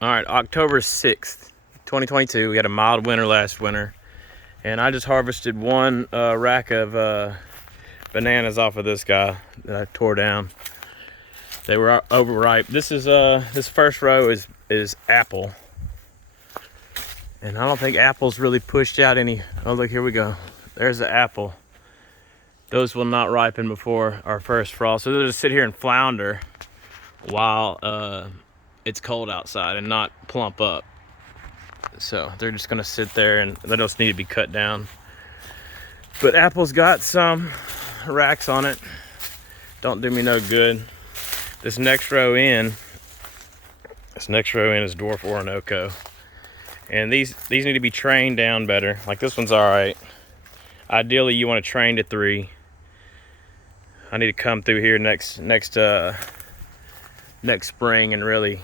All right, October 6th, 2022. We had a mild winter last winter, and I just harvested one rack of bananas off of this guy that I tore down. They were overripe. This first row is apple, and I don't think apples really pushed out any. Oh, look, here we go. There's the apple. Those will not ripen before our first frost, so they'll just sit here and flounder while it's cold outside and not plump up. So they're just gonna sit there and they just need to be cut down. But apple's got some racks on it. Don't do me no good. This next row in is dwarf Orinoco. And these need to be trained down better. Like this one's all right. Ideally you want to train to 3. I need to come through here next spring and really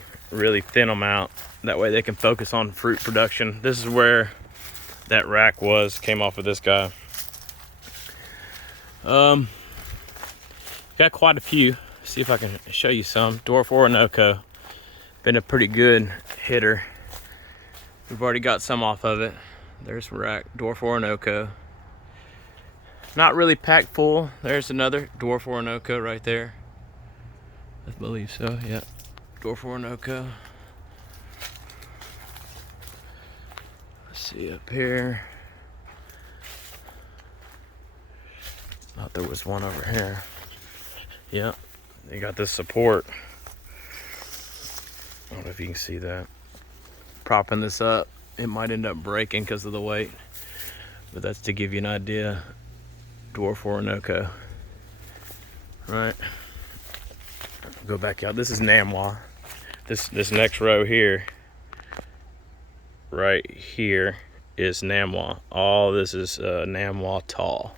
thin them out. That way they can focus on fruit production. This is where that rack came off of this guy. Got quite a few. See if I can show you some. Dwarf Orinoco, been a pretty good hitter. We've already got some off of it. There's rack, Dwarf Orinoco. Not really packed full. There's another Dwarf Orinoco right there. I believe so, yeah. Dwarf Orinoco. Let's see up here. Thought there was one over here. Yeah, they got this support. I don't know if you can see that. Propping this up, it might end up breaking because of the weight, but that's to give you an idea. Dwarf Orinoco. Right. Go back out. This is Namwa. This next row here, right here, is Namwa. All this is Namwa tall.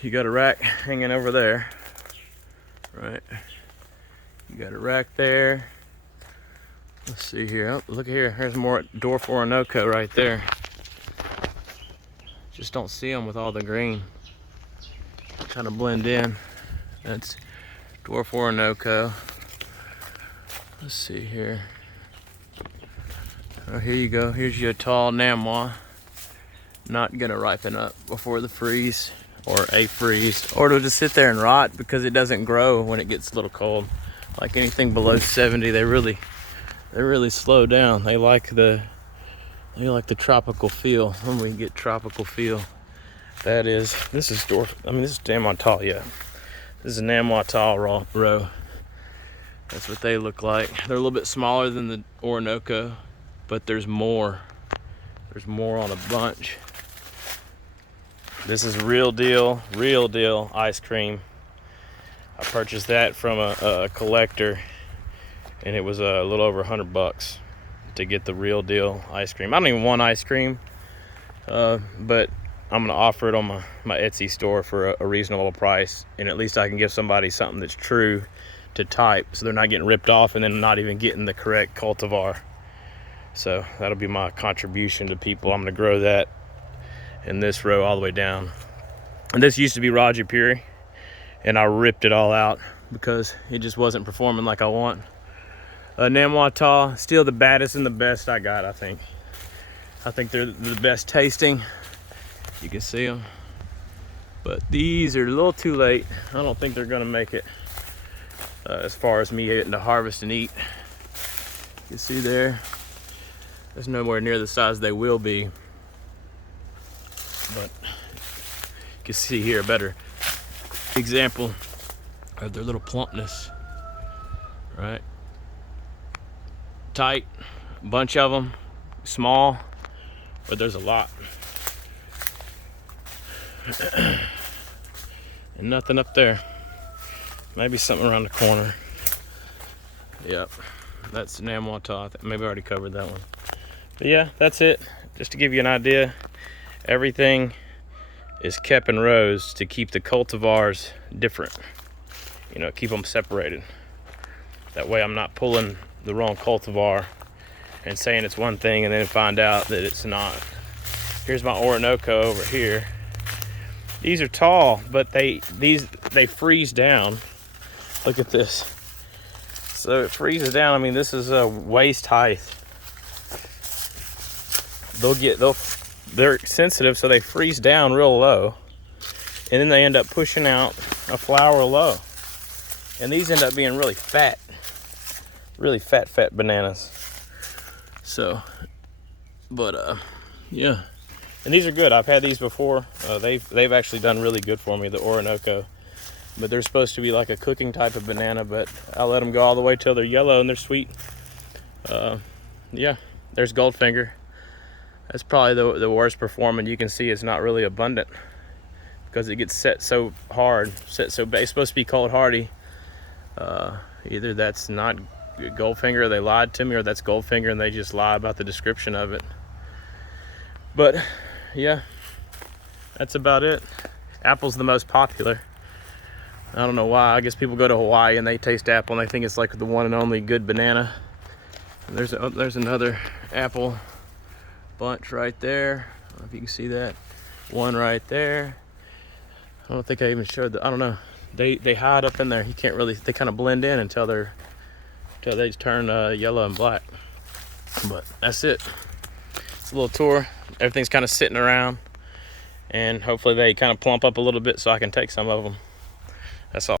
You got a rack hanging over there, right? You got a rack there. Let's see here. Oh, look here. There's more Dwarf Orinoco right there. Just don't see them with all the green. Kind of blend in. That's Dwarf Orinoco. Let's see here. Oh, here you go. Here's your tall Namwa. Not gonna ripen up before the freeze or a freeze, or it'll just sit there and rot because it doesn't grow when it gets a little cold. Like anything below 70, they really slow down. They like the tropical feel. When we get tropical feel, this is dwarf. I mean, this is Namwa tall. Yeah, this is a Namwa tall row. That's what they look like. They're a little bit smaller than the Orinoco, but there's more. There's more on a bunch. This is real deal ice cream. I purchased that from a collector, and it was a little over $100 to get the real deal ice cream. I don't even want ice cream, but I'm gonna offer it on my Etsy store for a reasonable price, and at least I can give somebody something that's true to type, so they're not getting ripped off and then not even getting the correct cultivar. So that'll be my contribution to people. I'm gonna grow that in this row all the way down. And this used to be Raja Puri, and I ripped it all out because it just wasn't performing like I want. Namwa tall, still the baddest and the best I got, I think. I think they're the best tasting. You can see them. But these are a little too late. I don't think they're gonna make it as far as me getting to harvest and eat. You can see there, there's nowhere near the size they will be. But you can see here a better example of their little plumpness, right? Tight, bunch of them, small, but there's a lot. And nothing up there. Maybe something around the corner. Yep, that's Namwa tall. Maybe I already covered that one. But yeah, that's it. Just to give you an idea, everything is kept in rows to keep the cultivars different. You know, keep them separated. That way I'm not pulling the wrong cultivar and saying it's one thing and then find out that it's not. Here's my Orinoco over here. These are tall, but they freeze down. Look at this. So it freezes down. I mean, this is waist height. They're sensitive, so they freeze down real low, and then they end up pushing out a flower low. And these end up being really fat bananas. So, but yeah. And these are good. I've had these before. They've actually done really good for me, the Orinoco. But they're supposed to be like a cooking type of banana, but I'll let them go all the way till they're yellow and they're sweet. Yeah, there's Goldfinger. That's probably the worst performing. You can see it's not really abundant because it gets set so hard, set so bad. It's supposed to be cold hardy. Either that's not Goldfinger, or they lied to me, or that's Goldfinger and they just lie about the description of it. But yeah, that's about it. Apple's the most popular. I don't know why. I guess people go to Hawaii and they taste apple and they think it's like the one and only good banana. And there's another apple bunch right there. I don't know if you can see that. One right there. I don't think I even showed I don't know. They hide up in there. You can't really, they kind of blend in until they turn yellow and black. But that's it. It's a little tour. Everything's kind of sitting around, and hopefully they kind of plump up a little bit so I can take some of them. That's all.